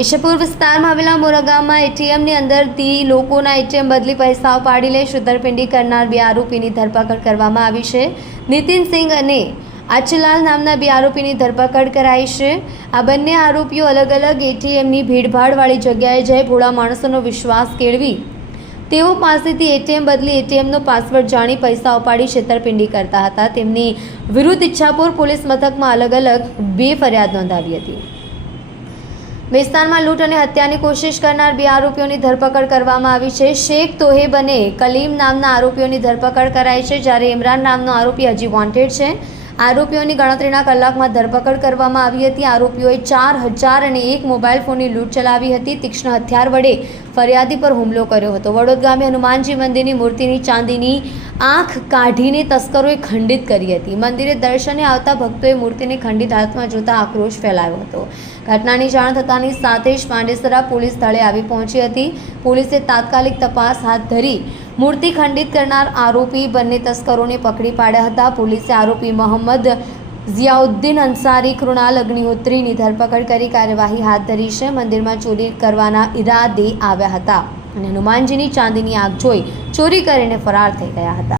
ઈશાપુર વિસ્તારમાં આવેલા મોરા ગામમાં એટીએમની અંદરથી લોકોના એટીએમ બદલી પૈસાઓ પાડી લઈ છેતરપિંડી કરનાર બે આરોપીની ધરપકડ કરવામાં આવી છે। નીતિન સિંઘ અને આચલાલ નામના બે આરોપીની ધરપકડ કરાઈ છે। આ બંને આરોપીઓ અલગ અલગ એટીએમની ભીડભાડવાળી જગ્યાએ જઈ ભોળા માણસોનો વિશ્વાસ કેળવી તેઓ પાસેથી એટીએમ બદલી એટીએમનો પાસવર્ડ જાણી પૈસા ઉપાડી છેતરપિંડી કરતા હતા। તેમની વિરુદ્ધ ઈચ્છાપુર પોલીસ મથકમાં અલગ અલગ બે ફરિયાદ નોંધાવી હતી। વિસ્તારમાં લૂંટ અને હત્યાની કોશિશ કરનાર બે આરોપીઓની ધરપકડ કરવામાં આવી છે। શેખ તોહેબ અને કલીમ નામના આરોપીઓની ધરપકડ કરાઈ છે, જ્યારે ઇમરાન નામનો આરોપી હજી વોન્ટેડ છે। આરોપીઓની ગણતરીના કલાકમાં ધરપકડ કરવામાં આવી હતી। આરોપીઓએ 4001 મોબાઈલ ફોનની લૂંટ ચલાવી હતી। તીક્ષ્ણ હથિયાર વડે ફરિયાદી પર હુમલો કર્યો હતો। વડોદ ગામે હનુમાનજી મંદિરની મૂર્તિની ચાંદીની આંખ કાઢીને તસ્કરોએ ખંડિત કરી હતી। મંદિરે દર્શને આવતા ભક્તોએ મૂર્તિને ખંડિત હાલતમાં જોતા આક્રોશ ફેલાયો હતો। ઘટનાની જાણ થતાની સાથે જ પાંડેસરા પોલીસ સ્થળે આવી પહોંચી હતી। પોલીસે તાત્કાલિક તપાસ હાથ ધરી મૂર્તિ ખંડિત કરનાર આરોપી બંને તસ્કરોને પકડી પાડ્યા હતા। પોલીસે આરોપી મોહમ્મદ ઝિયાઉદ્દીન અંસારી, કૃણાલ અગ્નિહોત્રીની ધરપકડ કરી કાર્યવાહી હાથ ધરી છે। મંદિરમાં ચોરી કરવાના ઈરાદે આવ્યા હતા અને હનુમાનજીની ચાંદીની આંખ જોઈ ચોરી કરીને ફરાર થઈ ગયા હતા।